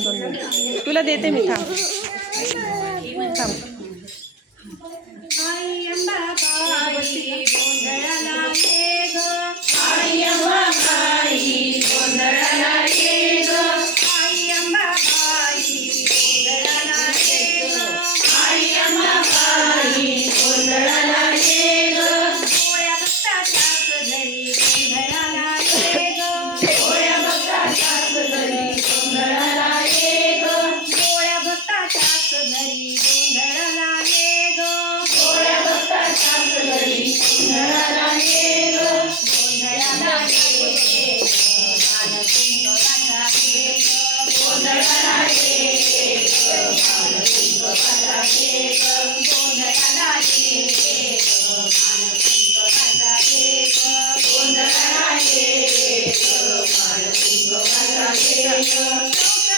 थांब 2 मिनिट तुला देते मी थांब थांब आई अंबाबाई गोंधळाला ये ग आई अंबाबाई गोंधळाला ये ग आई अंबाबाई गोंधळाला ये ग आई अंबाबाई गोंधळाला ये ग पोळ्या भक्ताच्याच घरी गोंधळाला ये ग पोळ्या भक्ताच्याच घरी गोंधळाला ये ग पोळ्या भक्ताच्याच घरी गोंधळाला ये ग पोळ्या भक्ताच्याच घरी गोंधळाला ये ग गोंधळाला ये मानसिंगाचा ये गोंधळाला ये मानसिंगाचा ये गोंधळाला ये मानसिंगाचा ये गोंधळाला ये मानसिंगाचा ये लोक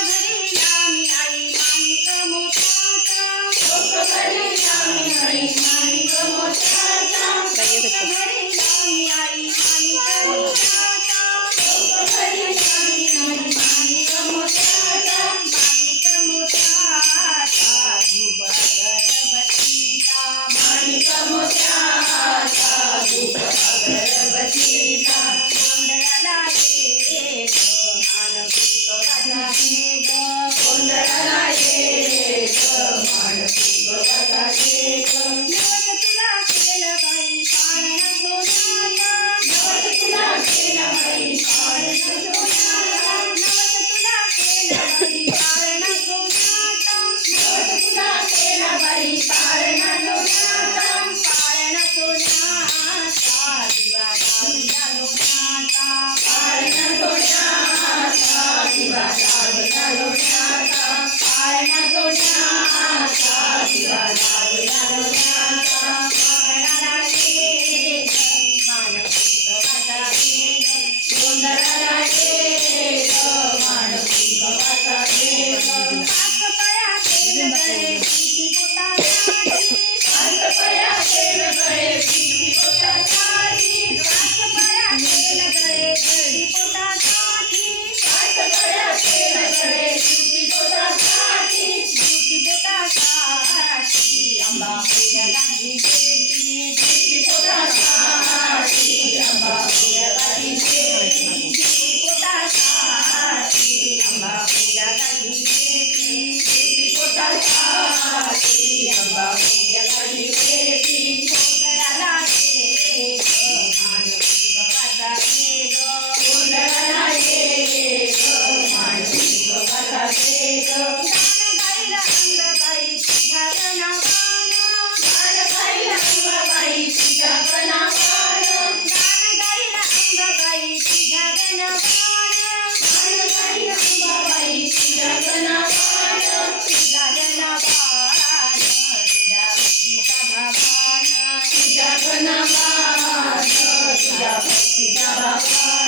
भरीला मी आई माणिक मोठाचा लोक भरीला मी आई माणिक मोठाचा लोक भरीला मी आई माणिक मोठाचा लोक भरीला मी आई माणिक मोठाचा माणिक मोठाचा धूप अगरबत्तीचा माणिक मोठाचा धूप अगरबत्तीचा गोंधळाला ये ग मानसिंगाचा ये ग गोंधळाला ये ग मानसिंगाचा ये ग नवस तुला केलं बाई पाळणा सोन्याचा नवस तुला केलं बाई पाळणा सोन्याचा नवस तुला केलं बाई पाळणा सोन्याचा नवस तुला केलं बाई पाळणा सोन्याचा पाळणा सोन्याचा दिवा लावला लोण्याचा पाळणा सोन्याचा दिवा लावला लोण्याचा पाळणा सोन्याचा दिवा लावला लोण्याचा गोंधळाला ये ग मानसिंगाचा ये ग गोंधळाला ये ग मानसिंगाचा ये ग पाच पया केलं गळे किती पोटासाठी पाच पया केलं गळे किती पोटासाठी पाच पया केलं गळे किती पोटासाठी पाच पया केलं गळे किती पोटासाठी किती पोटासाठी अंबा पूजा गाठी बेटी किती पोटासाठी अंबा पूजा गाठी बेटी किती पोटासाठी अंबा पूजा गाठी बेटी किती पोटासाठी अंबा पूजा गाठी बेटी गोंधळाला ये ग मानसिंगाचा ये ग गोंधळाला ये ग मानसिंगाचा ये ग गाणं गायला अंबाबाई तुझ्या गणावानं गाणं गायला अंबाबाई तुझ्या गणावानं गाणं गायला अंबाबाई तुझ्या गणावानं गाणं गायला अंबाबाई तुझ्या गणावानं तुझ्या गणावानं तुझ्या भक्तीचा भावानं तुझ्या गणावानं तुझ्या भक्तीचा भावानं